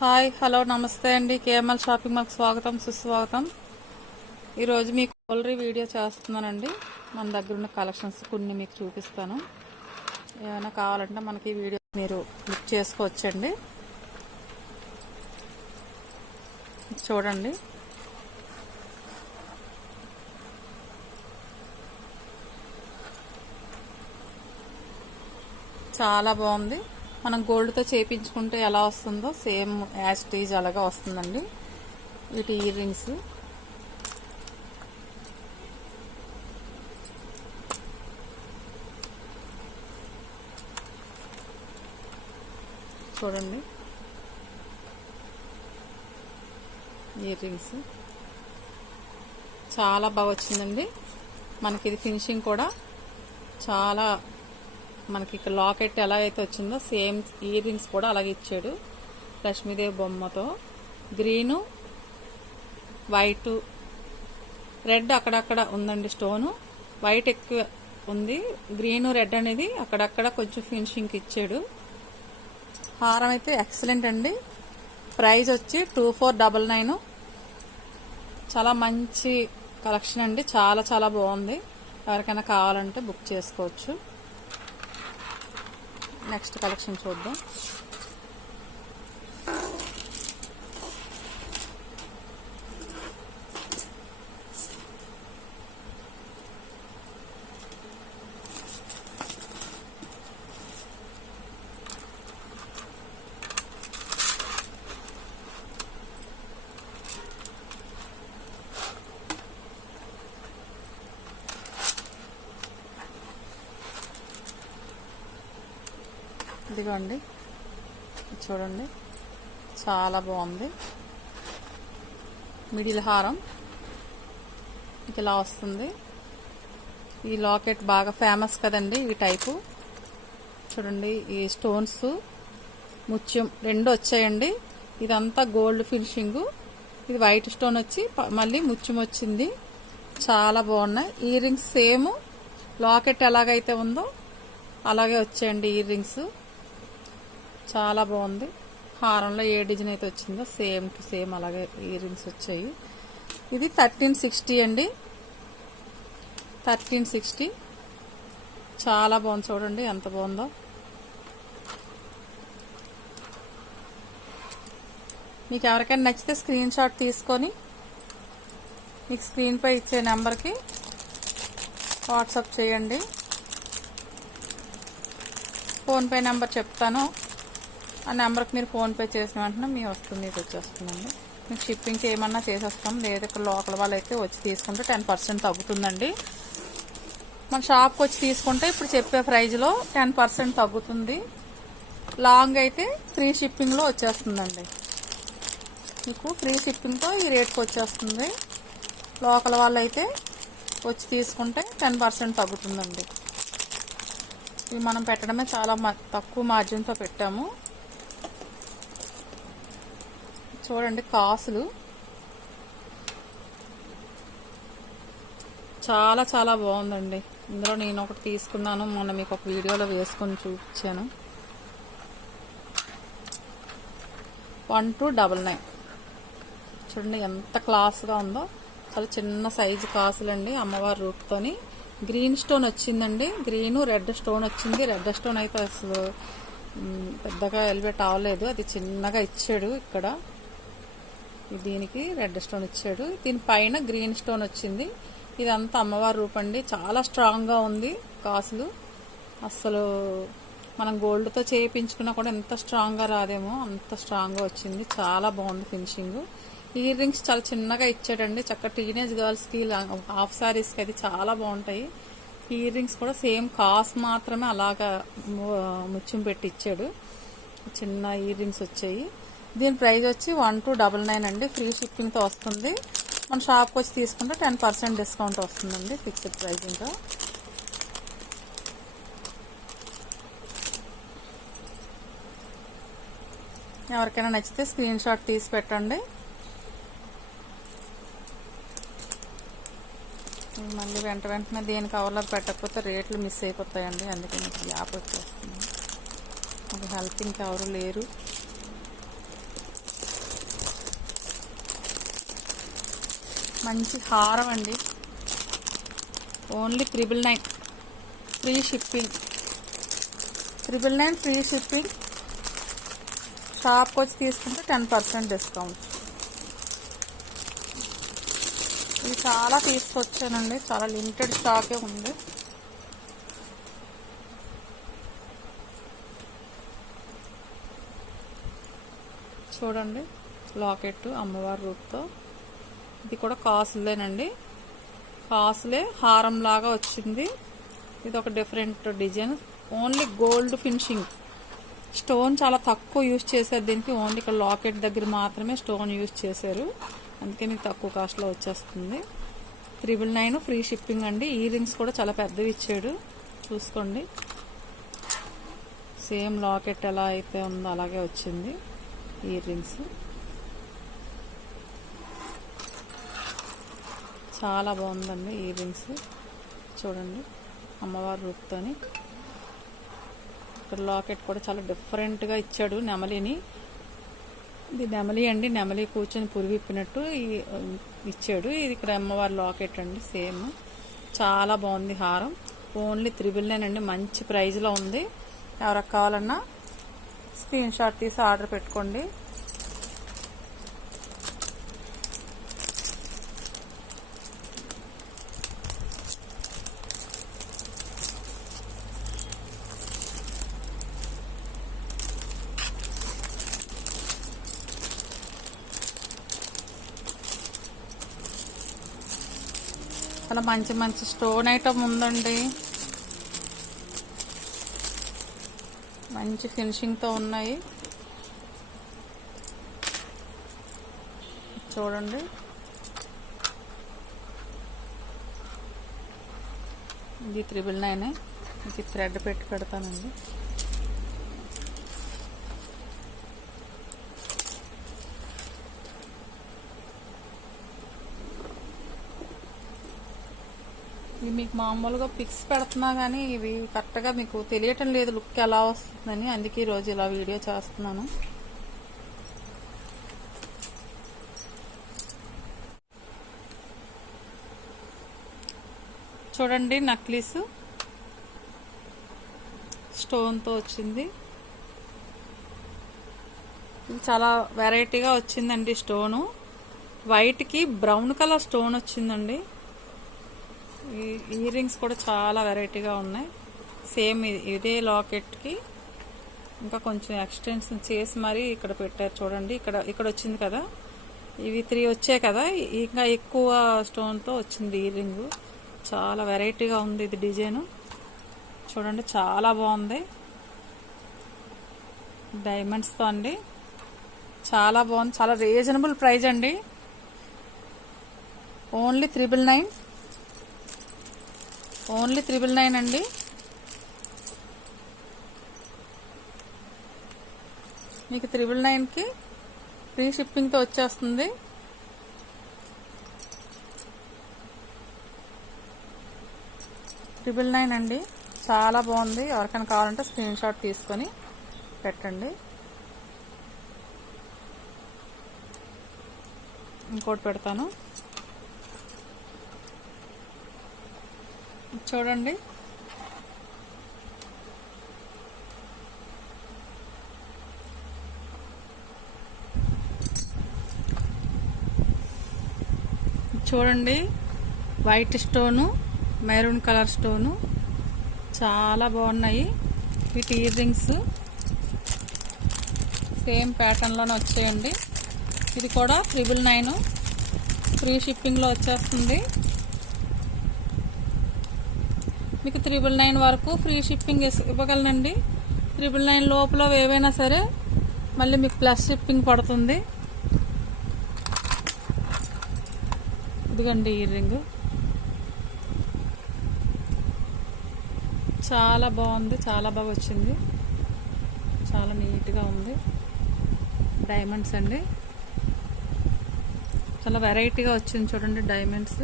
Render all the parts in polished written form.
Hi hello నమస్తే అండి. KML shopping మాకు స్వాగతం సుస్వాగతం. ఈరోజు మీకు జ్యువెలరీ వీడియో చేస్తున్నానండి. మన దగ్గర ఉన్న కలెక్షన్స్ కొన్ని మీకు చూపిస్తాను. ఏమైనా కావాలంటే మనకి ఈ వీడియో మీరు క్లిక్ చేసుకోవచ్చండి. చూడండి, చాలా బాగుంది. మనం గోల్డ్తో చేయించుకుంటే ఎలా వస్తుందో సేమ్ యాజ్ టీజ్ అలాగా వస్తుందండి. వీటి ఇయర్ రింగ్స్ చూడండి, ఇయర్ రింగ్స్ చాలా బాగా వచ్చిందండి. మనకి ఇది ఫినిషింగ్ కూడా చాలా, మనకి ఇక్కడ లాకెట్ ఎలా అయితే వచ్చిందో సేమ్ ఇయర్ రింగ్స్ కూడా అలాగే ఇచ్చాడు. లక్ష్మీదేవి బొమ్మతో గ్రీను వైట్ రెడ్ అక్కడక్కడ ఉందండి. స్టోను వైట్ ఎక్కువ ఉంది, గ్రీను రెడ్ అనేది అక్కడక్కడ కొంచెం ఫినిషింగ్ ఇచ్చాడు. హారం అయితే ఎక్సలెంట్ అండి. ప్రైస్ వచ్చి 2499. చాలా మంచి కలెక్షన్ అండి, చాలా చాలా బాగుంది. ఎవరికైనా కావాలంటే బుక్ చేసుకోవచ్చు. నెక్స్ట్ కలెక్షన్ చూద్దాం. ఇదిగోండి, చూడండి, చాలా బాగుంది. మిడిల్ హారం ఇలా వస్తుంది. ఈ లాకెట్ బాగా ఫేమస్ కదండి ఈ టైపు. చూడండి, ఈ స్టోన్స్ ముత్యం రెండు వచ్చాయండి. ఇదంతా గోల్డ్ ఫినిషింగ్, ఇది వైట్ స్టోన్ వచ్చి మళ్ళీ ముత్యం వచ్చింది. చాలా బాగున్నాయి. ఇయర్ రింగ్స్ సేమ్ లాకెట్ ఎలాగైతే ఉందో అలాగే వచ్చాయండి ఇయర్ రింగ్స్. చాలా బాగుంది. హారంలో ఏ డిజైన్ అయితే వచ్చిందో సేమ్ టు సేమ్ అలాగే ఇయర్ రింగ్స్ వచ్చాయి. ఇది 1360 అండి. 1360 చాలా బాగుంది. చూడండి ఎంత బాగుందో. మీకు ఎవరికైనా నచ్చితే స్క్రీన్ షాట్ తీసుకొని మీకు స్క్రీన్ పై ఇచ్చే నెంబర్కి వాట్సాప్ చేయండి. ఫోన్పే నెంబర్ చెప్తాను, ఆ నెంబర్కి మీరు ఫోన్పే చేసిన వెంటనే మీకు వచ్చేస్తుందండి. మీకు షిప్పింగ్ చేయమన్నా చేసేస్తాం, లేదా ఇక్కడ లోకల్ వాళ్ళు అయితే వచ్చి తీసుకుంటే 10% తగ్గుతుందండి. మన షాప్కి వచ్చి తీసుకుంటే ఇప్పుడు చెప్పే ప్రైజ్లో 10% తగ్గుతుంది. లాంగ్ అయితే ఫ్రీ షిప్పింగ్లో వచ్చేస్తుందండి. మీకు ఫ్రీ షిప్పింగ్తో ఈ రేట్కి వచ్చేస్తుంది. లోకల్ వాళ్ళు అయితే వచ్చి తీసుకుంటే 10% తగ్గుతుందండి. ఇవి మనం పెట్టడమే చాలా తక్కువ మార్జిన్తో పెట్టాము. చూడండి, కాసులు చాలా చాలా బాగుందండి. ఇందులో నేను ఒకటి తీసుకున్నాను, మొన్న మీకు ఒక వీడియోలో వేసుకొని చూపించాను. 1299. చూడండి ఎంత క్లాస్గా ఉందో. చాలా చిన్న సైజు కాసులండి, అమ్మవారి రూపుతోని. గ్రీన్ స్టోన్ వచ్చిందండి, గ్రీను రెడ్ స్టోన్ వచ్చింది. రెడ్ స్టోన్ అయితే అసలు పెద్దగా ఎలివేట్ అవ్వలేదు, అది చిన్నగా ఇచ్చాడు. ఇక్కడ దీనికి రెడ్ స్టోన్ ఇచ్చాడు, దీనిపైన గ్రీన్ స్టోన్ వచ్చింది. ఇదంతా అమ్మవారి రూపండి. చాలా స్ట్రాంగ్గా ఉంది కాసులు. అసలు మనం గోల్డ్తో చేయించుకున్నా కూడా ఎంత స్ట్రాంగ్గా రాదేమో అంత స్ట్రాంగ్గా వచ్చింది. చాలా బాగుంది ఫినిషింగ్. ఇయర్ రింగ్స్ చాలా చిన్నగా ఇచ్చాడండి. చక్కగా టీనేజ్ గర్ల్స్కి హాఫ్ శారీస్కి అది చాలా బాగుంటాయి. ఇయర్ రింగ్స్ కూడా సేమ్ కాస్ మాత్రమే అలాగా ముత్యం పెట్టి ఇచ్చాడు. చిన్న ఇయర్ రింగ్స్ వచ్చాయి. దీని ప్రైస్ వచ్చి 1299 అండి. ఫ్రీ షిప్పింగ్తో వస్తుంది. మన షాప్కి వచ్చి తీసుకుంటే 10% డిస్కౌంట్ వస్తుందండి, ఫిక్స్డ్ ప్రైస్. ఇంకా ఎవరికైనా నచ్చితే స్క్రీన్ షాట్ తీసి పెట్టండి. మళ్ళీ వెంటనే దేని కవర్లో పెట్టకపోతే రేట్లు మిస్ అయిపోతాయండి. అందుకే మీకు గ్యాప్ వచ్చేస్తుంది. ఒక హెల్పింగ్కి ఎవరు లేరు. మంచి హారం అండి. Only 999 free shipping. 999 free shipping. షాప్కి వచ్చి తీసుకుంటే 10% డిస్కౌంట్. ఇది చాలా తీసుకొచ్చానండి, చాలా లిమిటెడ్ స్టాకే ఉంది. చూడండి లాకెట్ అమ్మవారి రూపుతో. ఇది కూడా కాసులేనండి, కాసులే హారం లాగా వచ్చింది. ఇది ఒక different design. Only gold finishing. Stone చాలా తక్కువ యూజ్ చేశారు దీనికి. ఓన్లీ ఇక్కడ లాకెట్ దగ్గర మాత్రమే స్టోన్ యూజ్ చేశారు, అందుకే మీకు తక్కువ కాస్ట్లో వచ్చేస్తుంది. 999 ఫ్రీ షిప్పింగ్ అండి. ఇయర్ రింగ్స్ కూడా చాలా పెద్దవి ఇచ్చాడు, చూసుకోండి. సేమ్ లాకెట్ ఎలా అయితే ఉందో అలాగే వచ్చింది ఇయర్ రింగ్స్. చాలా బాగుందండి ఇయర్ రింగ్స్. చూడండి అమ్మవారి రూపుతోని. ఇక్కడ లాకెట్ కూడా చాలా డిఫరెంట్గా ఇచ్చాడు, నెమలిని. ఇది నెమలి అండి, నెమలి కూర్చొని పురివిప్పినట్టు ఇచ్చాడు. ఇది ఇక్కడ అమ్మవారి లాకెట్ అండి, సేమ్. చాలా బాగుంది హారం. ఓన్లీ 999 అండి, మంచి ప్రైజ్లో ఉంది. ఎవరికి కావాలన్నా స్క్రీన్ షాట్ తీసి ఆర్డర్ పెట్టుకోండి. చాలా మంచి మంచి స్టోన్ ఐటమ్ ఉందండి, మంచి ఫినిషింగ్తో ఉన్నాయి. చూడండి ఇది 999. ఇది థ్రెడ్ పెట్టి పెడతానండి. ఇవి మీకు మామూలుగా పిక్స్ పెడుతున్నా కానీ ఇవి కరెక్ట్గా మీకు తెలియటం లేదు లుక్ ఎలా వస్తుందని, అందుకే ఈరోజు ఇలా వీడియో చేస్తున్నాను. చూడండి నక్లీస్ స్టోన్తో వచ్చింది. ఇది చాలా వెరైటీగా వచ్చిందండి స్టోను. వైట్కి బ్రౌన్ కలర్ స్టోన్ వచ్చిందండి. ఈ ఇయర్ రింగ్స్ కూడా చాలా వెరైటీగా ఉన్నాయి. సేమ్ ఇదే లాకెట్కి ఇంకా కొంచెం ఎక్స్టెన్షన్ చేసి మరీ ఇక్కడ పెట్టారు. చూడండి ఇక్కడ వచ్చింది కదా, ఇవి 3 వచ్చాయి కదా, ఇంకా ఎక్కువ స్టోన్తో వచ్చింది ఇయర్ రింగ్. చాలా వెరైటీగా ఉంది ఇది డిజైన్. చూడండి చాలా బాగుంది, డైమండ్స్తో అండి. చాలా బాగుంది, చాలా రీజనబుల్ ప్రైస్ అండి. ఓన్లీ 999. ఓన్లీ 999 అండి. మీకు 999కి ఫ్రీ షిప్పింగ్తో వచ్చేస్తుంది. $999 అండి, చాలా బాగుంది. ఎవరికైనా కావాలంటే స్క్రీన్ షాట్ తీసుకొని పెట్టండి. ఇంకోటి పెడతాను చూడండి. చూడండి white stone, maroon colour stone, చాలా బాగున్నాయి. వీటి ఇయర్ రింగ్స్ సేమ్ ప్యాటర్న్లోనే వచ్చేయండి. ఇది కూడా 999 ఫ్రీ షిప్పింగ్లో వచ్చేస్తుంది. మీకు 999 వరకు ఫ్రీ షిప్పింగ్ ఇవ్వగలనండి. 999 లోపల ఏవైనా సరే మళ్ళీ మీకు ప్లస్ షిప్పింగ్ పడుతుంది. ఇదిగండి ఇయర్ రింగ్, చాలా బాగుంది, చాలా బాగా వచ్చింది, చాలా నీట్గా ఉంది. డైమండ్స్ అండి, చాలా వెరైటీగా వచ్చింది. చూడండి డైమండ్స్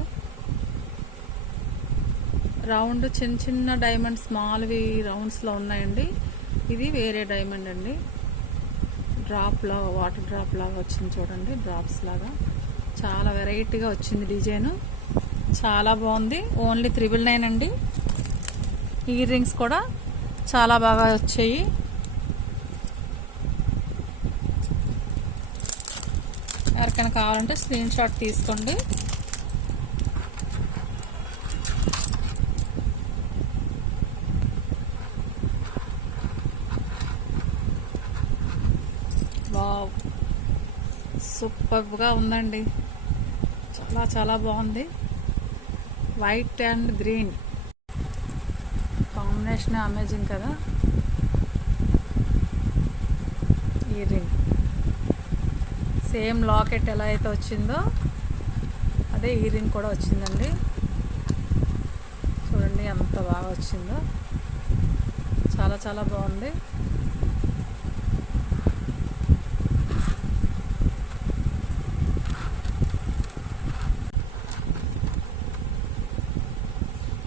రౌండ్, చిన్న చిన్న డైమండ్స్, స్మాల్వి రౌండ్స్లో ఉన్నాయండి. ఇది వేరే డైమండ్ అండి, డ్రాప్ లాగా, వాటర్ డ్రాప్ లాగా వచ్చింది. చూడండి డ్రాప్స్ లాగా చాలా వెరైటీగా వచ్చింది డిజైన్, చాలా బాగుంది. ఓన్లీ 999 అండి. ఇయర్ రింగ్స్ కూడా చాలా బాగా వచ్చాయి. ఎవరికైనా కావాలంటే స్క్రీన్ షాట్ తీసుకోండి. వావ్, సూపర్గా ఉందండి. చాలా చాలా బాగుంది. White and green combination amazing కదా. ఇయర్ రింగ్ సేమ్ లాకెట్ ఎలా అయితే వచ్చిందో అదే ఇయర్ రింగ్ కూడా వచ్చిందండి. చూడండి ఎంత బాగా వచ్చిందో, చాలా చాలా బాగుంది.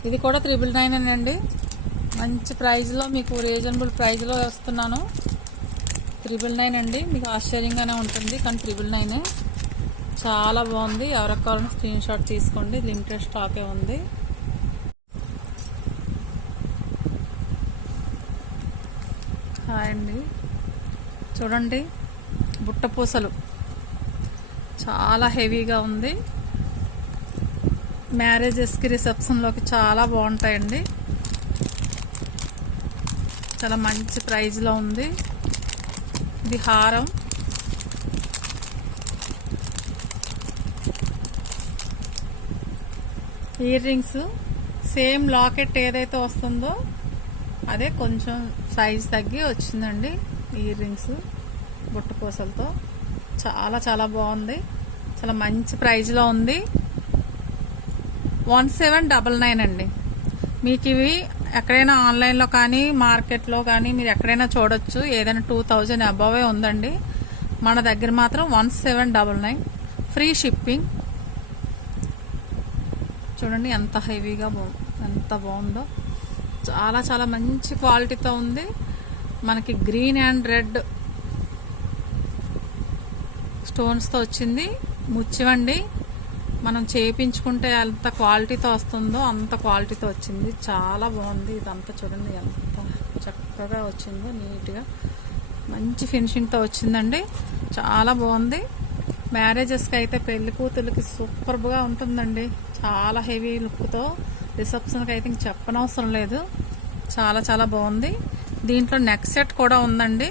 ఇది కూడా 999 అండి. మంచి ప్రైజ్లో మీకు రీజనబుల్ ప్రైజ్లో వేస్తున్నాను. 999 అండి. మీకు ఆశ్చర్యంగానే ఉంటుంది కానీ 999. చాలా బాగుంది. ఎవరికి కావాలంటే స్క్రీన్ షాట్ తీసుకోండి. లిమిటెడ్ స్టాకే ఉంది. హాయ్ అండి. చూడండి బుట్టపూసలు చాలా హెవీగా ఉంది. మ్యారేజెస్కి రిసెప్షన్లోకి చాలా బాగుంటాయండి. చాలా మంచి ప్రైజ్లో ఉంది. ఇది హారం, ఇయర్ రింగ్స్ సేమ్ లాకెట్ ఏదైతే వస్తుందో అదే కొంచెం సైజ్ తగ్గి వచ్చిందండి. ఇయర్ రింగ్స్ బుట్టపూసలతో చాలా చాలా బాగుంది. చాలా మంచి ప్రైజ్లో ఉంది. 1799 అండి. మీకు ఇవి ఎక్కడైనా ఆన్లైన్లో కానీ మార్కెట్లో కానీ మీరు ఎక్కడైనా చూడొచ్చు. ఏదైనా 2000 అబవే ఉందండి. మన దగ్గర మాత్రం 1799 ఫ్రీ షిప్పింగ్. చూడండి ఎంత హెవీగా ఎంత బాగుందో. చాలా చాలా మంచి క్వాలిటీతో ఉంది. మనకి గ్రీన్ అండ్ రెడ్ స్టోన్స్తో వచ్చింది. ముచ్చివండి. మనం చేయించుకుంటే ఎంత క్వాలిటీతో వస్తుందో అంత క్వాలిటీతో వచ్చింది. చాలా బాగుంది. ఇదంతా చూడండి ఎంత చక్కగా వచ్చిందో, నీట్గా మంచి ఫినిషింగ్తో వచ్చిందండి. చాలా బాగుంది. మ్యారేజెస్కి అయితే పెళ్లి కూతురికి సూపర్గా ఉంటుందండి. చాలా హెవీ లుక్తో. రిసెప్షన్కి అయితే ఇంక చెప్పనవసరం లేదు. చాలా చాలా బాగుంది. దీంట్లో నెక్ సెట్ కూడా ఉందండి.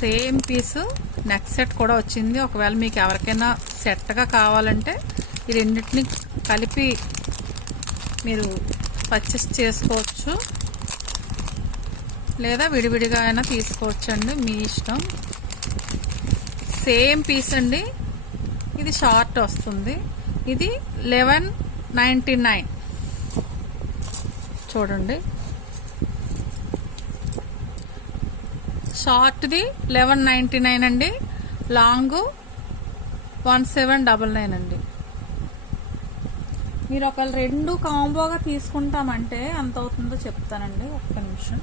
సేమ్ పీసు నెక్ సెట్ కూడా వచ్చింది. ఒకవేళ మీకు ఎవరికైనా సెట్గా కావాలంటే ఈ రెండింటిని కలిపి మీరు పర్చేస్ చేసుకోవచ్చు, లేదా విడివిడిగా అయినా తీసుకోవచ్చు అండి, మీ ఇష్టం. సేమ్ పీస్ అండి. ఇది షార్ట్ వస్తుంది. ఇది 1199. చూడండి షార్ట్ది 1199 అండి. లాంగ్ 1799 అండి. మీరు ఒకవేళ రెండు కాంబోగా తీసుకుంటామంటే ఎంత అవుతుందో చెప్తానండి. ఒక్క నిమిషం.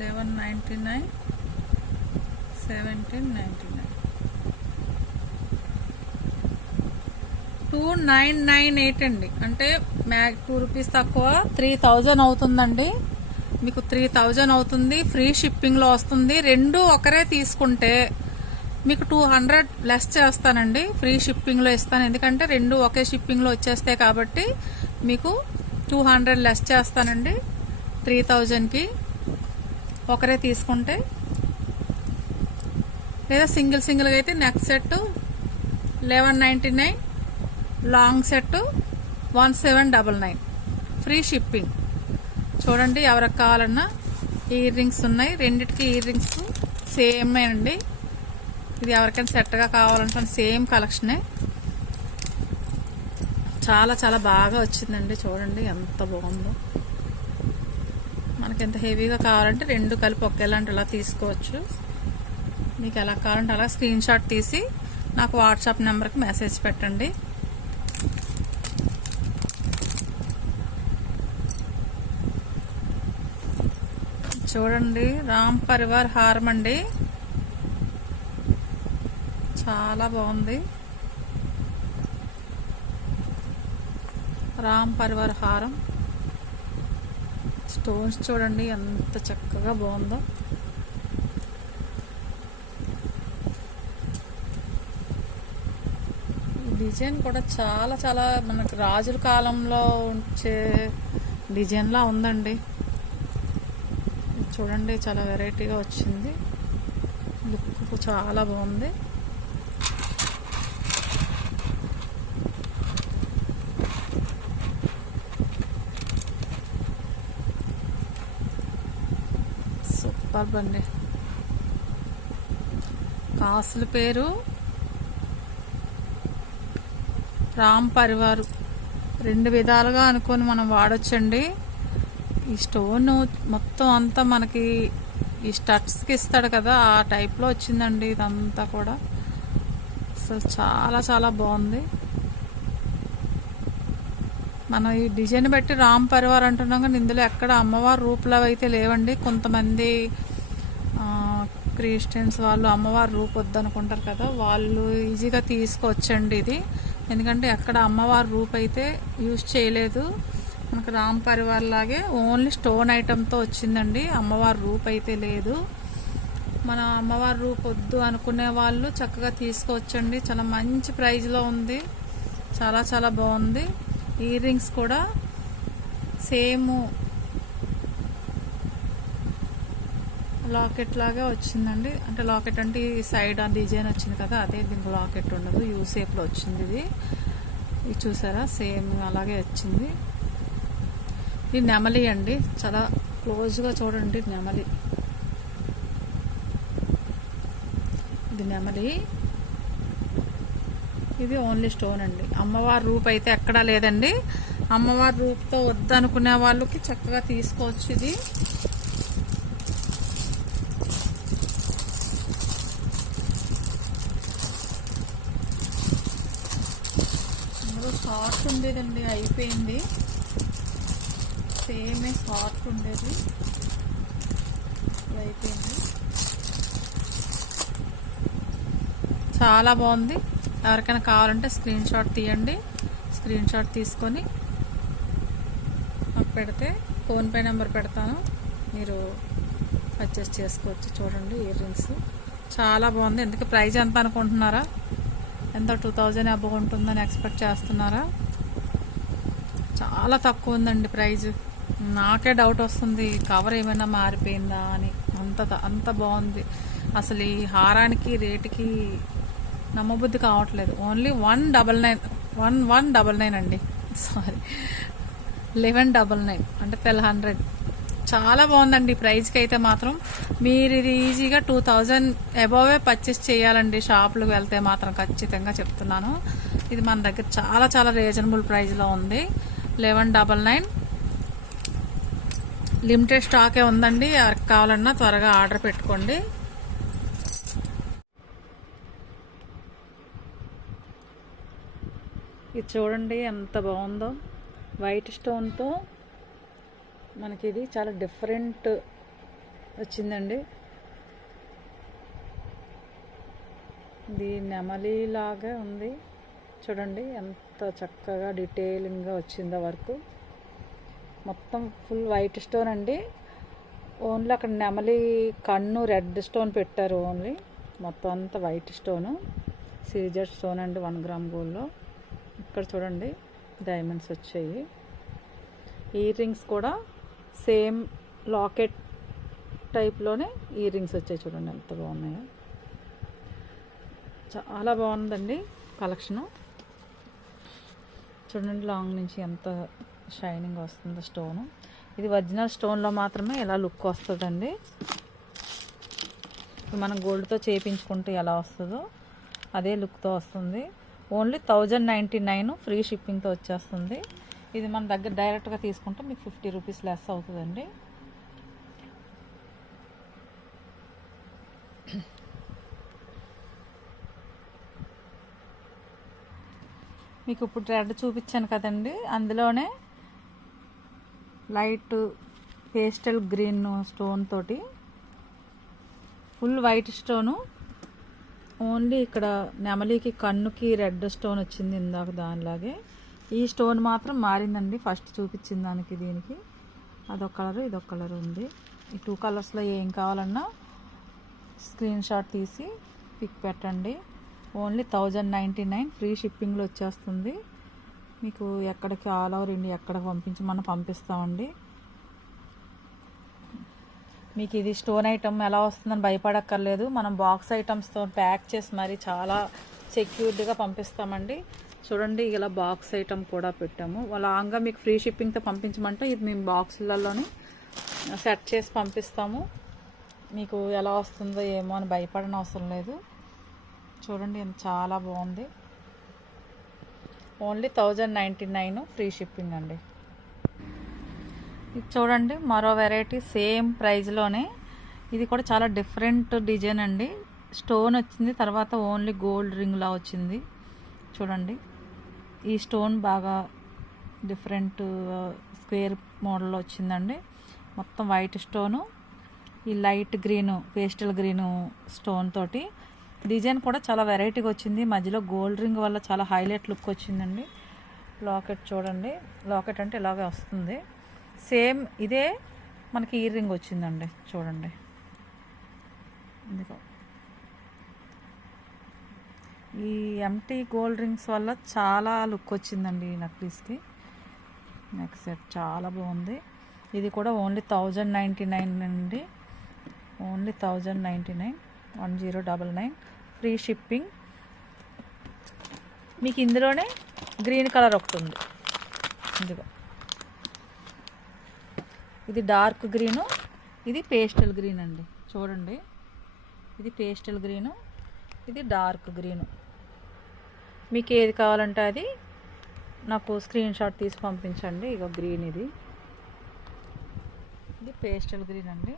$1199, $1799, 2998 అండి. అంటే 2 రూపీస్ తక్కువ 3000 అవుతుందండి. మీకు 3000 అవుతుంది. ఫ్రీ షిప్పింగ్లో వస్తుంది. రెండు ఒకరే తీసుకుంటే మీకు 200 లెస్ చేస్తానండి. ఫ్రీ షిప్పింగ్లో ఇస్తాను. ఎందుకంటే రెండు ఒకే షిప్పింగ్లో వచ్చేస్తాయి కాబట్టి మీకు 200 లెస్ చేస్తానండి. 3000కి ఒకరే తీసుకుంటే. లేదా సింగిల్గా అయితే neck set 1199, long set 1799 free shipping. చూడండి ఎవరికి కావాలన్నా ఇయర్ రింగ్స్ ఉన్నాయి. రెండిటికి ఇయర్ రింగ్స్ సేమ్ అండి. ఇది ఎవరికైనా సెట్గా కావాలంటే సేమ్ కలెక్షనే. చాలా చాలా బాగా వచ్చిందండి. చూడండి ఎంత బాగుందో. మనకి ఎంత హెవీగా కావాలంటే రెండు కలిపి ఒకేలాంటి అలా తీసుకోవచ్చు. మీకు ఎలా కావాలంటే అలా స్క్రీన్ షాట్ తీసి నాకు వాట్సాప్ నెంబర్కి మెసేజ్ పెట్టండి. చూడండి రామ్ పరివార్ హారం అండి, చాలా బాగుంది. రామ్ పరివార్ హారం స్టోన్స్ చూడండి ఎంత చక్కగా బాగుందో. డిజైన్ కూడా చాలా చాలా మనకు రాజుల కాలంలో ఉంచే డిజైన్లా ఉందండి. చూడండి చాలా వెరైటీగా వచ్చింది, లుక్ చాలా బాగుంది. సూపర్ అండి. కాసుల పేరు రామ్ పరివారు, 2 విధాలుగా అనుకొని మనం వాడొచ్చండి. ఈ స్టోన్ మొత్తం అంతా మనకి ఈ స్టడ్స్కి ఇస్తాడు కదా, ఆ టైప్లో వచ్చిందండి ఇదంతా కూడా. అసలు చాలా చాలా బాగుంది. మనం ఈ డిజైన్ బట్టి రామ్ పరివార్ అంటున్నాం కానీ ఇందులో ఎక్కడ అమ్మవారి రూపులు అయితే లేవండి. కొంతమంది క్రిస్టియన్స్ వాళ్ళు అమ్మవారి రూపు వద్దనుకుంటారు కదా, వాళ్ళు ఈజీగా తీసుకోవచ్చండి ఇది. ఎందుకంటే ఎక్కడ అమ్మవారి రూపు అయితే యూజ్ చేయలేదు. మనకు రామ్ పరివార్ లాగే ఓన్లీ స్టోన్ ఐటమ్తో వచ్చిందండి, అమ్మవారి రూపు అయితే లేదు. మన అమ్మవారి రూపు వద్దు అనుకునే వాళ్ళు చక్కగా తీసుకోవచ్చండి. చాలా మంచి ప్రైజ్లో ఉంది, చాలా చాలా బాగుంది. ఇయర్ రింగ్స్ కూడా సేమ్ లాకెట్ లాగా వచ్చిందండి. అంటే లాకెట్ అంటే ఈ సైడ్ ఆ డిజైన్ వచ్చింది కదా, అదే దీనికి లాకెట్ ఉండదు, యూ షేప్లో వచ్చింది ఇది. ఇది చూసారా, సేమ్ అలాగే వచ్చింది. ఇది నెమలి అండి, చాలా క్లోజ్గా చూడండి నెమలి. ఇది నెమలి, ఇది ఓన్లీ స్టోన్ అండి. అమ్మవారి రూపు అయితే ఎక్కడా లేదండి. అమ్మవారి రూపుతో వద్దనుకునే వాళ్ళకి చక్కగా తీసుకోవచ్చు ఇది. షార్ట్ ఉండేదండి, అయిపోయింది. సేమే షార్ట్ ఉండేది, అయిపోయింది. చాలా బాగుంది. ఎవరికైనా కావాలంటే స్క్రీన్ షాట్ తీయండి. స్క్రీన్ షాట్ తీసుకొని నాకు పెడితే ఫోన్పే నెంబర్ పెడతాను, మీరు పర్చేస్ చేసుకోవచ్చు. చూడండి ఇయర్ రింగ్స్ చాలా బాగుంది. ఎందుకు ప్రైజ్ ఎంత అనుకుంటున్నారా? ఎంత 2000 అబౌవ్ ఉంటుందని ఎక్స్పెక్ట్ చేస్తున్నారా? చాలా తక్కువ ఉందండి ప్రైజ్. నాకే డౌట్ వస్తుంది కవర్ ఏమైనా మారిపోయిందా అని, అంత బాగుంది. అసలు ఈ హారానికి రేటుకి నమ్మబుద్ధి కావట్లేదు. ఓన్లీ 1199 అండి, సారీ 1199 అంటే 1200. చాలా బాగుందండి ప్రైస్కి అయితే మాత్రం. మీరు ఇది ఈజీగా 2000 అబోవే పర్చేస్ చేయాలండి షాపులకు వెళ్తే మాత్రం, ఖచ్చితంగా చెప్తున్నాను. ఇది మన దగ్గర చాలా చాలా రీజనబుల్ ప్రైస్లో ఉంది. 1199 లిమిటెడ్ స్టాకే ఉందండి. ఎవరికి కావాలన్నా త్వరగా ఆర్డర్ పెట్టుకోండి. ఇది చూడండి ఎంత బాగుందో, వైట్ స్టోన్తో మనకి ఇది చాలా డిఫరెంట్ వచ్చిందండి. ఇది నెమలి లాగా ఉంది చూడండి, ఎంత చక్కగా డీటెయిలింగ్గా వచ్చిందో వర్క్. మొత్తం ఫుల్ వైట్ స్టోన్ అండి. ఓన్లీ అక్కడ నెమలి కన్ను రెడ్ స్టోన్ పెట్టారు, ఓన్లీ మొత్తం అంతా వైట్ స్టోను. సీజర్ స్టోన్ అండి 1 గ్రామ్ గోల్డ్లో. ఇక్కడ చూడండి డైమండ్స్ వచ్చాయి. ఇయర్ రింగ్స్ కూడా సేమ్ లాకెట్ టైప్లోనే ఇయర్ రింగ్స్ వచ్చాయి. చూడండి ఎంత బాగున్నాయో, చాలా బాగుందండి కలెక్షను. చూడండి లాంగ్ నుంచి ఎంత షైనింగ్ వస్తుందో స్టోను. ఇది ఒరిజినల్ స్టోన్లో మాత్రమే ఇలా లుక్ వస్తుందండి. ఇప్పుడు మనం గోల్డ్తో చేయించుకుంటే ఎలా వస్తుందో అదే లుక్తో వస్తుంది. ఓన్లీ 1099 ఫ్రీ షిప్పింగ్తో వచ్చేస్తుంది. ఇది మన దగ్గర డైరెక్ట్గా తీసుకుంటే మీకు 50 రూపీస్ లెస్ అవుతుందండి. మీకు ఇప్పుడు రెడ్ చూపించాను కదండి, అందులోనే లైట్ పేస్టల్ గ్రీన్ స్టోన్ తోటి ఫుల్ వైట్ స్టోను. ఓన్లీ ఇక్కడ నెమలికి కన్నుకి రెడ్ స్టోన్ వచ్చింది ఇందాక దానిలాగే. ఈ స్టోన్ మాత్రం మారిందండి ఫస్ట్ చూపించిన దానికి దీనికి. అదొక కలరు ఇదొక కలర్ ఉంది. ఈ 2 కలర్స్లో ఏం కావాలన్నా స్క్రీన్ షాట్ తీసి పిక్ పెట్టండి. ఓన్లీ 1099 ఫ్రీ షిప్పింగ్లో వచ్చేస్తుంది మీకు. ఎక్కడికి ఆల్ ఓవర్ ఇండియా ఎక్కడికి పంపించమన్నా పంపిస్తామండి. మీకు ఇది స్టోన్ ఐటమ్ ఎలా వస్తుందని భయపడక్కర్లేదు. మనం బాక్స్ ఐటమ్స్తో ప్యాక్ చేసి మరి చాలా సెక్యూర్డ్గా పంపిస్తామండి. చూడండి ఇలా బాక్స్ ఐటమ్ కూడా పెట్టాము. లాంగ్గా మీకు ఫ్రీ షిప్పింగ్తో పంపించమంటే ఇది మేము బాక్సులలోని సెట్ చేసి పంపిస్తాము. మీకు ఎలా వస్తుందో ఏమో అని భయపడని అవసరం లేదు. చూడండి చాలా బాగుంది. ఓన్లీ 1099 ఫ్రీ షిప్పింగ్ అండి. ఇది చూడండి మరో వెరైటీ సేమ్ ప్రైస్లోనే. ఇది కూడా చాలా డిఫరెంట్ డిజైన్ అండి. స్టోన్ వచ్చింది, తర్వాత ఓన్లీ గోల్డ్ రింగ్లా వచ్చింది. చూడండి ఈ స్టోన్ బాగా డిఫరెంట్ స్క్వేర్ మోడల్లో వచ్చిందండి. మొత్తం వైట్ స్టోను, ఈ light green pastel green stone తోటి డిజైన్ కూడా చాలా వెరైటీగా వచ్చింది. మధ్యలో గోల్డ్ రింగ్ వల్ల చాలా హైలైట్ లుక్ వచ్చిందండి. లాకెట్ చూడండి, లాకెట్ అంటే ఇలాగే వస్తుంది. సేమ్ ఇదే మనకి ఇయర్ రింగ్ వచ్చిందండి. చూడండి ఇదిగో ఈ ఎంటీ గోల్డ్ రింగ్స్ వల్ల చాలా లుక్ వచ్చిందండి ఈ నెక్లెస్కి. నెక్ సెట్ చాలా బాగుంది. ఇది కూడా ఓన్లీ 1099 అండి. Only 1099 1099 free shipping. మీకు ఇందులోనే గ్రీన్ కలర్ ఒకటి ఉంది. ఇదిగో ఇది డార్క్ గ్రీను, ఇది పేస్టల్ గ్రీన్ అండి. చూడండి ఇది పేస్టల్ గ్రీను, ఇది డార్క్ గ్రీను. మీకు ఏది కావాలంటే అది నాకు స్క్రీన్ షాట్ తీసి పంపించండి. ఇగో గ్రీన్ ఇది పేస్టల్ గ్రీన్ అండి.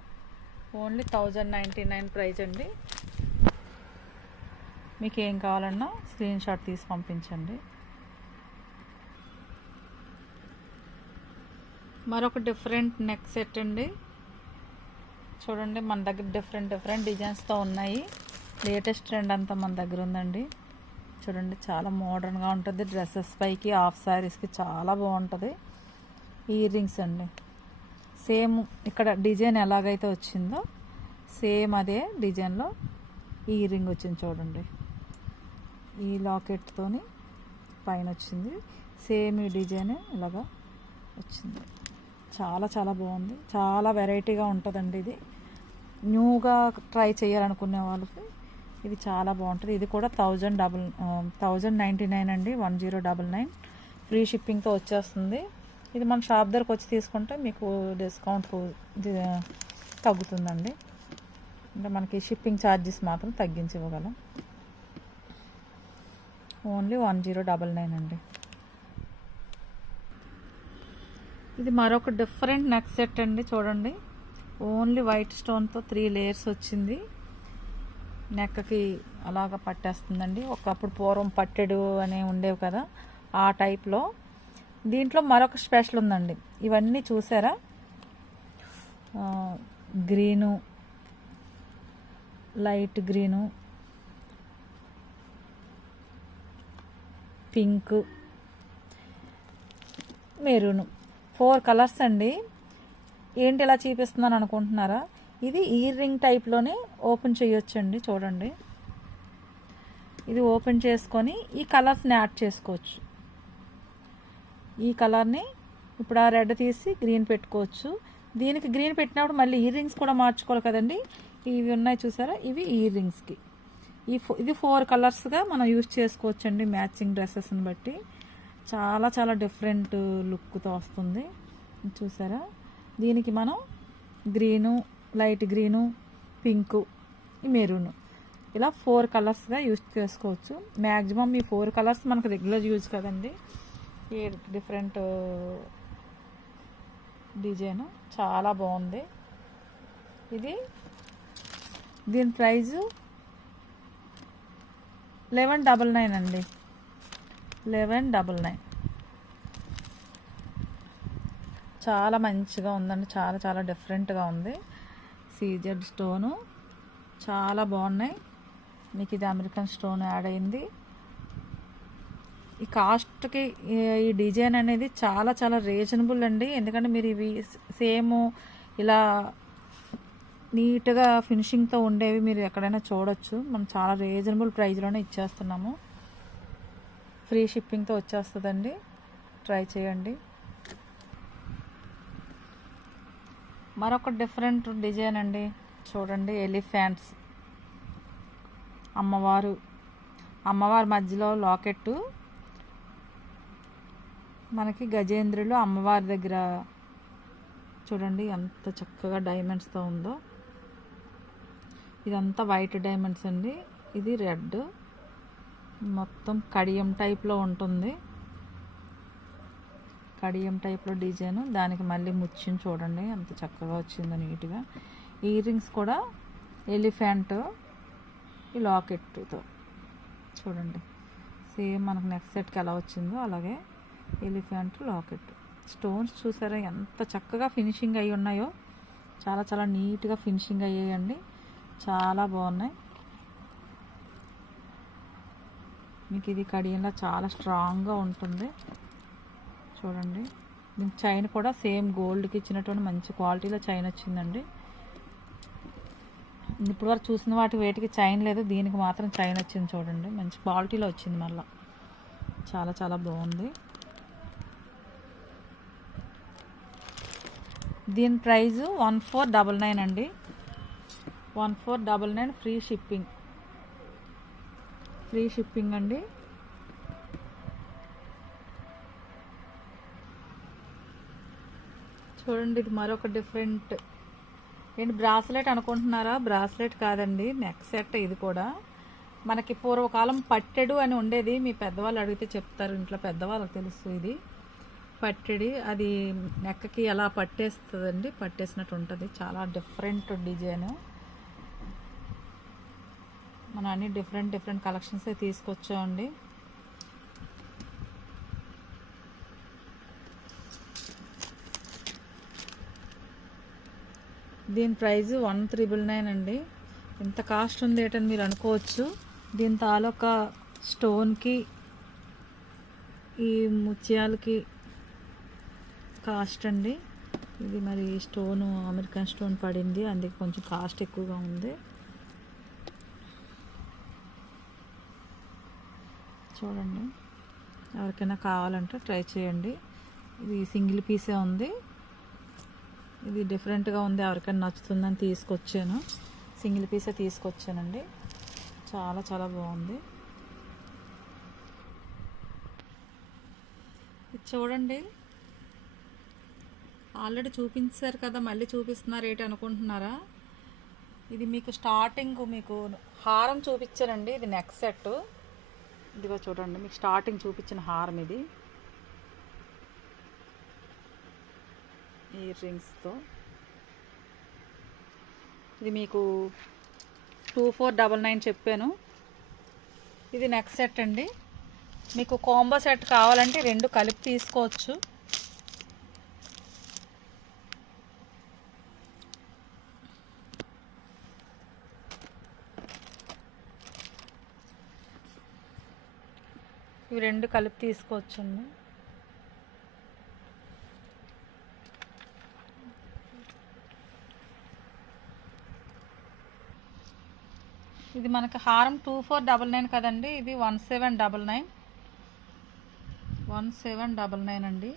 ఓన్లీ 1099 ప్రైస్ అండి. మీకు ఏం కావాలన్నా స్క్రీన్ షాట్ తీసి పంపించండి. మరొక డిఫరెంట్ నెక్ సెట్ అండి. చూడండి మన దగ్గర డిఫరెంట్ డిజైన్స్తో ఉన్నాయి. లేటెస్ట్ ట్రెండ్ అంతా మన దగ్గర ఉందండి. చూడండి చాలా మోడర్న్గా ఉంటుంది. డ్రెస్సెస్ పైకి హాఫ్ శారీస్కి చాలా బాగుంటుంది. ఇయర్ రింగ్స్ అండి. సేమ్ ఇక్కడ డిజైన్ ఎలాగైతే వచ్చిందో సేమ్ అదే డిజైన్లో ఇయర్ రింగ్ వచ్చింది. చూడండి ఈ లాకెట్తోని పైన వచ్చింది. సేమ్ ఈ డిజైన్ ఇలాగా వచ్చింది. చాలా చాలా బాగుంది. చాలా వెరైటీగా ఉంటుందండి. ఇది న్యూగా ట్రై చేయాలనుకునే వాళ్ళకి ఇది చాలా బాగుంటుంది. ఇది కూడా 1099 అండి. 1099 ఫ్రీ షిప్పింగ్తో వచ్చేస్తుంది. ఇది మన షాప్ దగ్గరకు వచ్చి తీసుకుంటే మీకు డిస్కౌంట్ తగ్గుతుందండి. అంటే మనకి షిప్పింగ్ ఛార్జెస్ మాత్రం తగ్గించి ఇవ్వగలం. ఓన్లీ 1099 అండి. ఇది మరొక డిఫరెంట్ నెక్ సెట్ అండి. చూడండి ఓన్లీ వైట్ స్టోన్తో 3 లేయర్స్ వచ్చింది. నెక్కి అలాగా పట్టేస్తుందండి. ఒకప్పుడు పూర్వం పట్టెడు అనే ఉండేవి కదా, ఆ టైప్లో. దీంట్లో మరొక స్పెషల్ ఉందండి. ఇవన్నీ చూసారా, green, light green, pink, maroon, 4 colours అండి. ఏంటి ఇలా చూపిస్తున్నాను అనుకుంటున్నారా? ఇది ఇయర్ రింగ్ టైప్లోనే ఓపెన్ చేయొచ్చండి. చూడండి ఇది ఓపెన్ చేసుకొని ఈ కలర్స్ని యాడ్ చేసుకోవచ్చు. ఈ కలర్ని ఇప్పుడు ఆ రెడ్ తీసి గ్రీన్ పెట్టుకోవచ్చు. దీనికి గ్రీన్ పెట్టినప్పుడు మళ్ళీ ఇయర్ రింగ్స్ కూడా మార్చుకోవాలి కదండి. ఇవి ఉన్నాయి చూసారా, ఇవి ఇయర్ రింగ్స్కి. ఇది 4 కలర్స్గా మనం యూజ్ చేసుకోవచ్చు అండి మ్యాచింగ్ డ్రెస్సెస్ని బట్టి. చాలా చాలా డిఫరెంట్ లుక్తో వస్తుంది. చూసారా, దీనికి మనం green, light green, pink, maroon ఇలా 4 కలర్స్గా యూజ్ చేసుకోవచ్చు. మ్యాక్సిమం ఈ 4 కలర్స్ మనకు రెగ్యులర్ యూజ్ కదండి. ఈ డిఫరెంట్ డిజైన్ చాలా బాగుంది. ఇది దీని ప్రైజు 1199 అండి. 1199 చాలా మంచిగా ఉందండి, చాలా చాలా డిఫరెంట్గా ఉంది. సీజెడ్ స్టోను చాలా బాగున్నాయి. మీకు ఇది అమెరికన్ స్టోన్ యాడ్ అయింది. ఈ కాస్ట్కి ఈ డిజైన్ అనేది చాలా చాలా రీజనబుల్ అండి. ఎందుకంటే మీరు ఇవి సేమ్ ఇలా నీట్గా ఫినిషింగ్తో ఉండేవి మీరు ఎక్కడైనా చూడొచ్చు. మనం చాలా రీజనబుల్ ప్రైస్లోనే ఇచ్చేస్తున్నాము. ఫ్రీ షిప్పింగ్తో వచ్చేస్తుందండి. ట్రై చేయండి. మరొక డిఫరెంట్ డిజైన్ అండి, చూడండి. ఎలిఫెంట్స్ అమ్మవారి మధ్యలో లాకెట్టు, మనకి గజేంద్రులు అమ్మవారి దగ్గర చూడండి ఎంత చక్కగా డైమండ్స్తో ఉందో. ఇదంతా వైట్ డైమండ్స్ అండి, ఇది రెడ్, మొత్తం కడియం టైప్లో ఉంటుంది. కడియం టైప్లో డిజైన్, దానికి మళ్ళీ ముత్యం చూడండి ఎంత చక్కగా వచ్చిందో నీట్గా. ఇయర్ రింగ్స్ కూడా ఎలిఫెంట్ ఈ లాకెట్తో చూడండి, సేమ్ మనకు నెక్స్ట్ సెట్కి ఎలా వచ్చిందో అలాగే ఎలిఫెంట్ లాకెట్. స్టోన్స్ చూసారా ఎంత చక్కగా ఫినిషింగ్ అయ్యి ఉన్నాయో, చాలా చాలా నీట్గా ఫినిషింగ్ అయ్యాయండి, చాలా బాగున్నాయి. మీకు ఇది కడియంలో చాలా స్ట్రాంగ్గా ఉంటుంది చూడండి. దీనికి చైన్ కూడా సేమ్ గోల్డ్కి ఇచ్చినటువంటి మంచి క్వాలిటీలో చైన్ వచ్చిందండి. ఇప్పుడు వరకు చూసిన వేటికి చైన్ లేదు, దీనికి మాత్రం చైన్ వచ్చింది చూడండి, మంచి క్వాలిటీలో వచ్చింది. మళ్ళీ చాలా చాలా బాగుంది. దీని ప్రైజు 1499 అండి. 1499 ఫ్రీ షిప్పింగ్ అండి. చూడండి, ఇది మరొక డిఫరెంట్. ఏంటి బ్రాస్లెట్ అనుకుంటున్నారా? బ్రాస్లెట్ కాదండి, నెక్ సెట్. ఇది కూడా మనకి పూర్వకాలం పట్టెడు అని ఉండేది. మీ పెద్దవాళ్ళు అడిగితే చెప్తారు, ఇంట్లో పెద్దవాళ్ళకి తెలుసు. ఇది పట్టెడి, అది నెక్కకి ఎలా పట్టేస్తుందండి, పట్టేసినట్టు ఉంటుంది. చాలా డిఫరెంట్ డిజైన్. మనం అన్ని డిఫరెంట్ కలెక్షన్స్ తీసుకొచ్చామండి. దీని ప్రైజు 1399 అండి. ఇంత కాస్ట్ ఉంది ఏంటని మీరు అనుకోవచ్చు. దీని తాలూకా స్టోన్కి ఈ ముత్యాలకి కాస్ట్ అండి. ఇది మరి స్టోను అమెరికన్ స్టోన్ పడింది, అందుకే కొంచెం కాస్ట్ ఎక్కువగా ఉంది. చూడండి, ఎవరికైనా కావాలంటే ట్రై చేయండి. ఇది సింగిల్ పీసే ఉంది, ఇది డిఫరెంట్గా ఉంది, ఎవరికైనా నచ్చుతుందని తీసుకొచ్చాను. సింగిల్ పీసే తీసుకొచ్చానండి, చాలా చాలా బాగుంది. ఇది చూడండి, ఆల్రెడీ చూపించారు కదా, మళ్ళీ చూపిస్తున్నారు ఏంటి అనుకుంటున్నారా? ఇది మీకు స్టార్టింగ్ మీకు హారం చూపించానండి, ఇది నెక్ సెట్. ఇదిగో చూడండి, మీకు స్టార్టింగ్ చూపించిన హారం ఇది, ఇయర్ రింగ్స్తో. ఇది మీకు 2499 చెప్పాను. ఇది నెక్ సెట్ అండి. మీకు కాంబో సెట్ కావాలంటే రెండు కలిపి తీసుకోవచ్చు. ఇవి రెండు కలిపి తీసుకోవచ్చండి. ఇది మనకి హారం 2499 కదండి, ఇది 1799 అండి.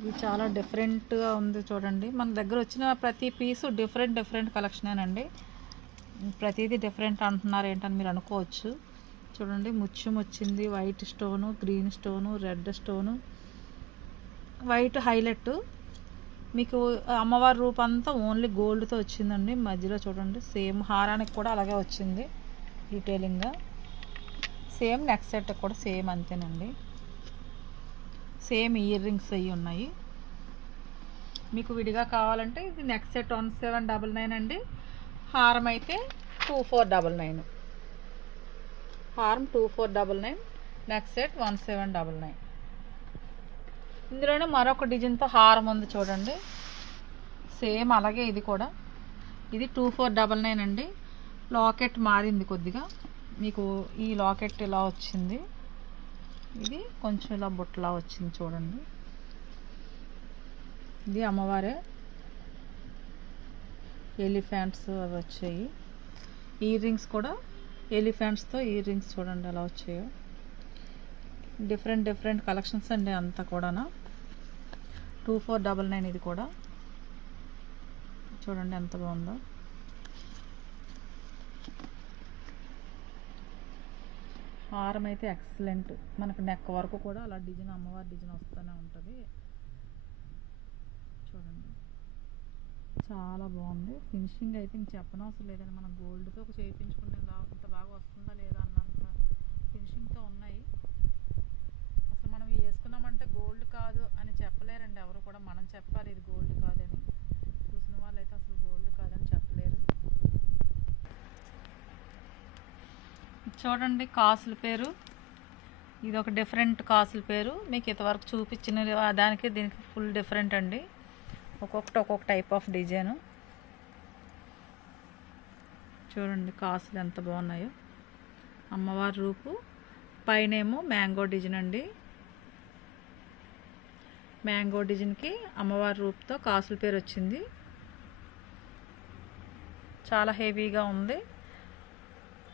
ఇది చాలా డిఫరెంట్గా ఉంది చూడండి. మన దగ్గర వచ్చిన ప్రతి పీసు డిఫరెంట్ కలెక్షనేనండి. ప్రతిదీ డిఫరెంట్ అంటున్నారు ఏంటని మీరు అనుకోవచ్చు. చూడండి, ముత్యం వచ్చింది, white stone, green stone, red stone, white highlight. మీకు అమ్మవారి రూపంతా ఓన్లీ గోల్డ్తో వచ్చిందండి. మధ్యలో చూడండి, సేమ్ హారానికి కూడా అలాగే వచ్చింది డీటెయిలింగ్గా. సేమ్ నెక్ సెట్ కూడా సేమ్ అంతేనండి. సేమ్ ఇయర్ రింగ్స్ అవి ఉన్నాయి. మీకు విడిగా కావాలంటే ఇది నెక్ సెట్ 1799 అండి. హారం అయితే 2499. హారం 2499, నెక్ సెట్ 1799. ఇందులోనే మరొక డిజైన్తో హారం ఉంది చూడండి, సేమ్ అలాగే ఇది కూడా. ఇది 2499 అండి. లాకెట్ మారింది కొద్దిగా, మీకు ఈ లాకెట్ ఇలా వచ్చింది, ఇది కొంచెం ఇలా బుట్టలా వచ్చింది చూడండి. ఇది అమ్మవారే, ఎలిఫెంట్స్ అవి వచ్చాయి. ఇయర్ రింగ్స్ కూడా ఎలిఫెంట్స్తో ఇయర్ రింగ్స్ చూడండి ఎలా వచ్చాయో. డిఫరెంట్ డిఫరెంట్ కలెక్షన్స్ అండి అంతా కూడా. 2499 ఇది కూడా చూడండి ఎంత బాగుందో. హారం అయితే ఎక్సలెంట్, మనకు నెక్ వరకు కూడా అలా డిజైన్, అమ్మవారి డిజైన్ వస్తూనే ఉంటుంది చూడండి. చాలా బాగుంది. ఫినిషింగ్ అయితే ఇంక చెప్పనవసరం లేదండి. మనం గోల్డ్తో చేయించుకునే ఇంత బాగా వస్తుందా లేదా అన్నంత ఫినిషింగ్తో ఉన్నాయి. అసలు మనం వేసుకున్నామంటే గోల్డ్ కాదు అని చెప్పలేరండి ఎవరు కూడా. మనం చెప్పాలి ఇది గోల్డ్ కాదని. చూసిన వాళ్ళు అయితే అసలు గోల్డ్ కాదని చెప్పలేరు. చూడండి కాసుల పేరు, ఇది ఒక డిఫరెంట్ కాసుల పేరు. మీకు ఇంతవరకు చూపించిన దానికి దీనికి ఫుల్ డిఫరెంట్ అండి. ఒక్కొక్కటి ఒక్కొక్క టైప్ ఆఫ్ డిజైన్. చూడండి కాసులు ఎంత బాగున్నాయో. అమ్మవారి రూపు, పైనేమో మ్యాంగో డిజైన్ అండి. మ్యాంగో డిజైన్కి అమ్మవారి రూపుతో కాసుల పేరు వచ్చింది. చాలా హెవీగా ఉంది.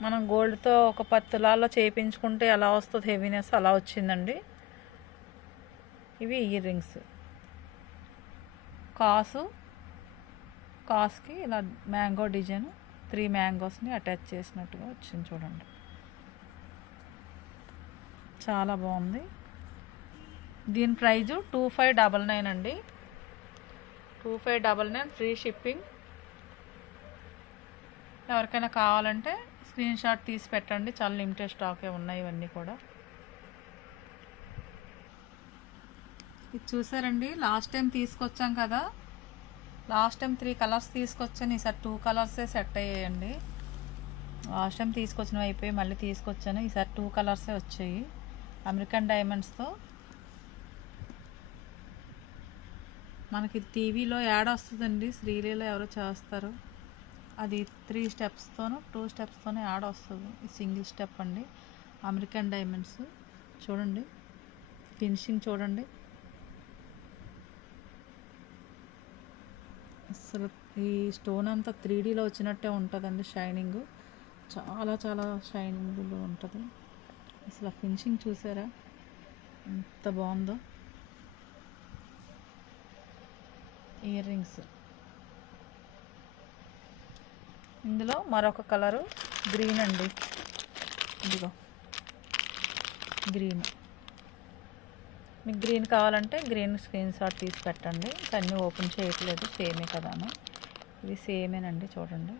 మనం గోల్డ్తో ఒక 10 తులాల్లో చేయించుకుంటే ఎలా వస్తుంది హెవీనెస్, అలా వచ్చిందండి. ఇవి ఇయర్ రింగ్స్. కాసుకి ఇలా మ్యాంగో డిజైన్, 3 మ్యాంగోస్ని అటాచ్ చేసినట్టుగా వచ్చింది చూడండి. చాలా బాగుంది. దీని ప్రైజు 2599 అండి. 2599 ఫ్రీ షిప్పింగ్. ఎవరికైనా కావాలంటే స్క్రీన్ షాట్ తీసి పెట్టండి. చాలా లిమిటెడ్ స్టాకే ఉన్నాయి ఇవన్నీ కూడా. ఇది చూసారండి, లాస్ట్ టైం తీసుకొచ్చాం కదా, లాస్ట్ టైం 3 కలర్స్ తీసుకొచ్చాను. ఈసారి 2 కలర్సే సెట్ అయ్యాయండి. లాస్ట్ టైం తీసుకొచ్చినవి అయిపోయి మళ్ళీ తీసుకొచ్చాను. ఈసారి 2 కలర్సే వచ్చాయి. అమెరికన్ డైమండ్స్తో మనకి టీవీలో యాడ్ వస్తుందండి, శ్రీలీల ఎవరో చేస్తారు. అది 3 స్టెప్స్తోనూ 2 స్టెప్స్తోనే యాడ్ వస్తుంది. ఇది సింగిల్ స్టెప్ అండి. అమెరికన్ డైమండ్స్ చూడండి, ఫినిషింగ్ చూడండి. అసలు ఈ స్టోన్ అంతా 3Dలో వచ్చినట్టే ఉంటుందండి. షైనింగ్ చాలా చాలా షైనింగ్లో ఉంటుంది. అసలు ఫినిషింగ్ చూసారా ఎంత బాగుందో. ఇయర్ రింగ్స్, ఇందులో మరొక కలరు గ్రీన్ అండి. ఇదిగో గ్రీన్. మీకు గ్రీన్ కావాలంటే గ్రీన్ స్క్రీన్ షాట్ తీసి పెట్టండి. అన్నీ ఓపెన్ చేయట్లేదు, సేమే కదాను. ఇది సేమేనండి చూడండి.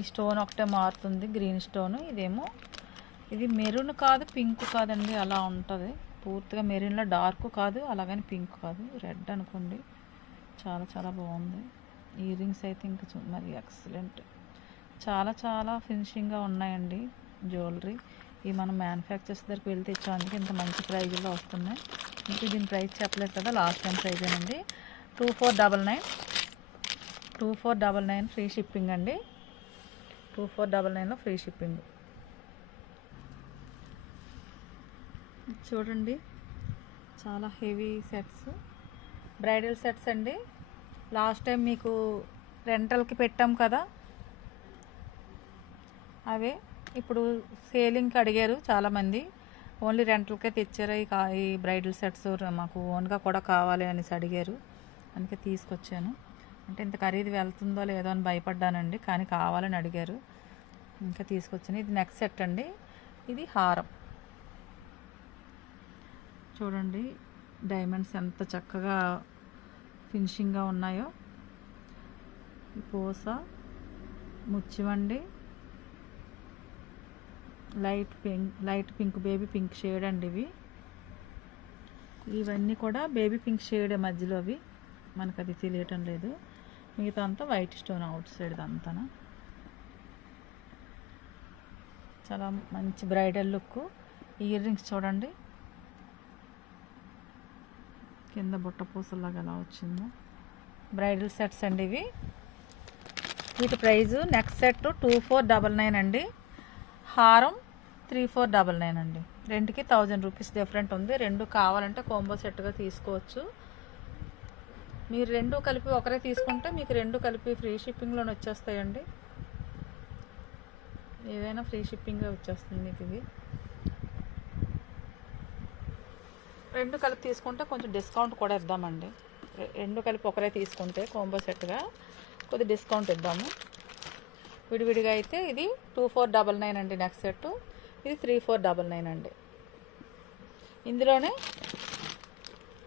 ఈ స్టోన్ ఒకటే మారుతుంది, గ్రీన్ స్టోన్. ఇదేమో ఇది మెరూన్ కాదు, పింక్ కాదండి, అలా ఉంటుంది. పూర్తిగా మెరూన్లో డార్క్ కాదు, అలాగని పింక్ కాదు, రెడ్ అనుకోండి. చాలా చాలా బాగుంది. ఇయర్ రింగ్స్ అయితే ఇంకా మరి ఎక్సలెంట్. చాలా చాలా ఫినిషింగ్గా ఉన్నాయండి జ్యువెలరీ. ఇవి మనం మ్యానుఫ్యాక్చర్స్ దగ్గరికి వెళ్ళి తెచ్చాం, అందుకే ఇంత మంచి ప్రైజ్లో వస్తున్నాయి. ఇంకా దీని ప్రైస్ చెప్పలేదు కదా, లాస్ట్ టైం ప్రైజ్ అండి. 2499 ఫ్రీ షిప్పింగ్ అండి. 2499లో ఫ్రీ షిప్పింగ్. చూడండి చాలా హెవీ సెట్స్, బ్రైడల్ సెట్స్ అండి. లాస్ట్ టైం మీకు రెంటల్కి పెట్టాం కదా, అవే ఇప్పుడు సేలింగ్కి అడిగారు చాలామంది. ఓన్లీ రెంటల్కే తెచ్చారు ఈ బ్రైడల్ సెట్స్, మాకు ఓన్గా కూడా కావాలి అనేసి అడిగారు, అందుకే తీసుకొచ్చాను. అంటే ఇంత ఖరీదు వెళ్తుందో లేదో అని భయపడ్డానండి, కానీ కావాలని అడిగారు, ఇంకా తీసుకొచ్చాను. ఇది నెక్స్ట్ సెట్ అండి. ఇది హారం చూడండి, డైమండ్స్ ఎంత చక్కగా ఫినిషింగ్గా ఉన్నాయో. పూస, ముచ్చివండి, light pink baby pink shade అండి. ఇవన్నీ కూడా బేబీ పింక్ షేడ్ మధ్యలో, అవి మనకు అది తెలియటం లేదు. మిగతా అంతా వైట్ స్టోన్ అవుట్ సైడ్ అంతా. చాలా మంచి బ్రైడల్ లుక్. ఇయర్ రింగ్స్ చూడండి, కింద బుట్ట పూసలాగా ఎలా వచ్చిందో. బ్రైడల్ సెట్స్ అండి ఇవి. వీటి ప్రైజు నెక్స్ట్ సెట్ 2499 అండి, హారం 3499 అండి. రెండుకి 1000 రూపీస్ డిఫరెంట్ ఉంది. రెండు కావాలంటే కాంబో సెట్గా తీసుకోవచ్చు. మీరు రెండు కలిపి ఒకరే తీసుకుంటే మీకు రెండు కలిపి ఫ్రీ షిప్పింగ్లోనే వచ్చేస్తాయండి. ఏదైనా ఫ్రీ షిప్పింగ్గా వచ్చేస్తుంది మీకు. ఇది రెండు కలిపి తీసుకుంటే కొంచెం డిస్కౌంట్ కూడా ఇద్దామండి. రెండు కలిపి ఒకరే తీసుకుంటే కాంబో సెట్గా కొద్ది డిస్కౌంట్ ఇద్దాము. విడివిడిగా అయితే ఇది 2499 అండి నెక్స్ట్ సెట్, ఇది 3499 అండి. ఇందులోనే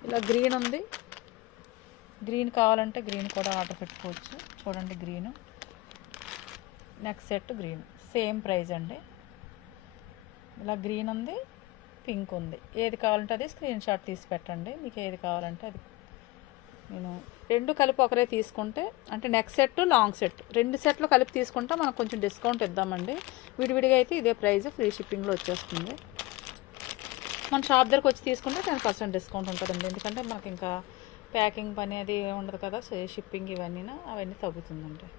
ఇలా గ్రీన్ ఉంది, గ్రీన్ కావాలంటే గ్రీన్ కూడా ఆర్డర్ పెట్టుకోవచ్చు. చూడండి green, next set green, same price అండి. ఇలా గ్రీన్ ఉంది, పింక్ ఉంది. ఏది కావాలంటే అది స్క్రీన్ షాట్ తీసి పెట్టండి, మీకు ఏది కావాలంటే అది. నేను రెండు కలిపి ఒకరే తీసుకుంటే అంటే నెక్స్ట్ సెట్ లాంగ్ సెట్ రెండు సెట్లు కలిపి తీసుకుంటే మనకు కొంచెం డిస్కౌంట్ ఇద్దామండి. విడివిడిగా అయితే ఇదే ప్రైస్ ఫ్రీ షిప్పింగ్లో వచ్చేస్తుంది. మన షాప్ దగ్గరకు వచ్చి తీసుకుంటే 10% డిస్కౌంట్ ఉంటుందండి. ఎందుకంటే మనకి ఇంకా ప్యాకింగ్ పని అది ఉండదు కదా, షిప్పింగ్ అవన్నీ తగ్గుతుందండి.